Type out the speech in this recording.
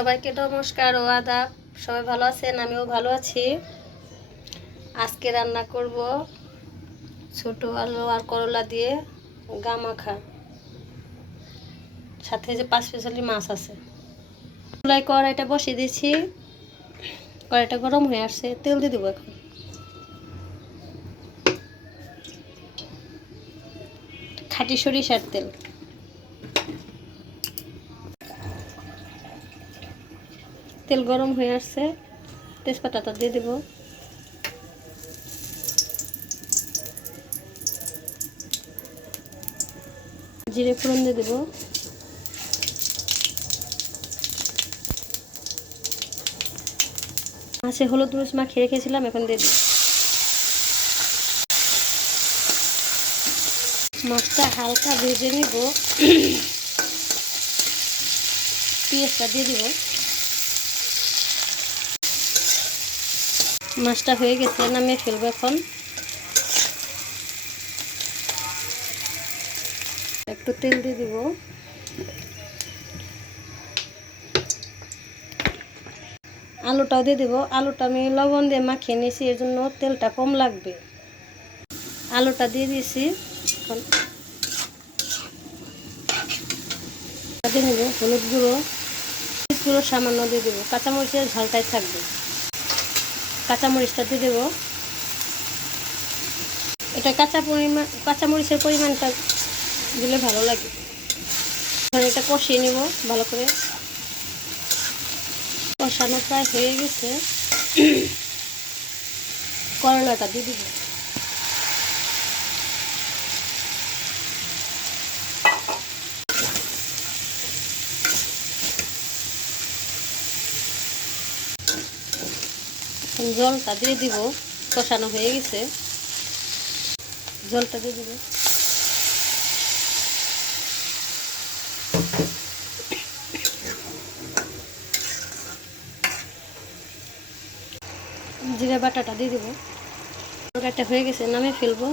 সবাইকে নমস্কার ও আদাব। সবাই ভালো আছেন? আমিও ভালো আছি। আজকে রান্না করব ছোট আলু আর করলা দিয়ে গা মাখা, সাথে যে 5 পিসালি মাছ আছে। চুলায় কড়াইটা বসিয়ে দিয়েছি, কড়াইটা গরম হয়ে আসছে, তেল দিয়ে দেবো। এখন খাঁটি সরিষার তেল। তেল গরম হয়ে আসছে, তেজপাতাটা দিয়ে দেবো। জিরে ফোড়ন দিয়ে দেবো। মাছে হলুদ মরিচ মাখিয়ে রেখেছিলাম, এখন দিয়ে দিই। মাছটা হালকা ভেজে নিব, পেঁয়াজটা দিয়ে দিব। মাছটা হয়ে গেছে, নামিয়ে ফেলবো। এখন একটু তেল দিয়ে দিব। আলুটাও দিয়ে দেবো। আলুটা আমি লবণ দিয়ে মাখিয়ে নিয়েছি, এর জন্য তেলটা কম লাগবে। আলুটা দিয়ে দিয়েছি। এখন দিয়ে নেব হলুদ গুঁড়ো, মরিচ গুঁড়ো সামান্য দিয়ে দেবো। কাঁচামরিচের ঝালটাই থাকবে। কাঁচামরিচটা দিয়ে দেবো। এটা কাঁচামরিচের পরিমাণটা দিলে ভালো লাগে। এটা কষিয়ে নিব ভালো করে। কষানো প্রায় হয়ে গেছে, করলাটা দিয়ে দিব। জলটা দিয়ে দিব। কষানো হয়ে গেছে, জলটা দিয়ে দিব। জিরা বাটাটা দিয়ে দিব। তরকারিটা হয়ে গেছে, নামিয়ে ফেলবো।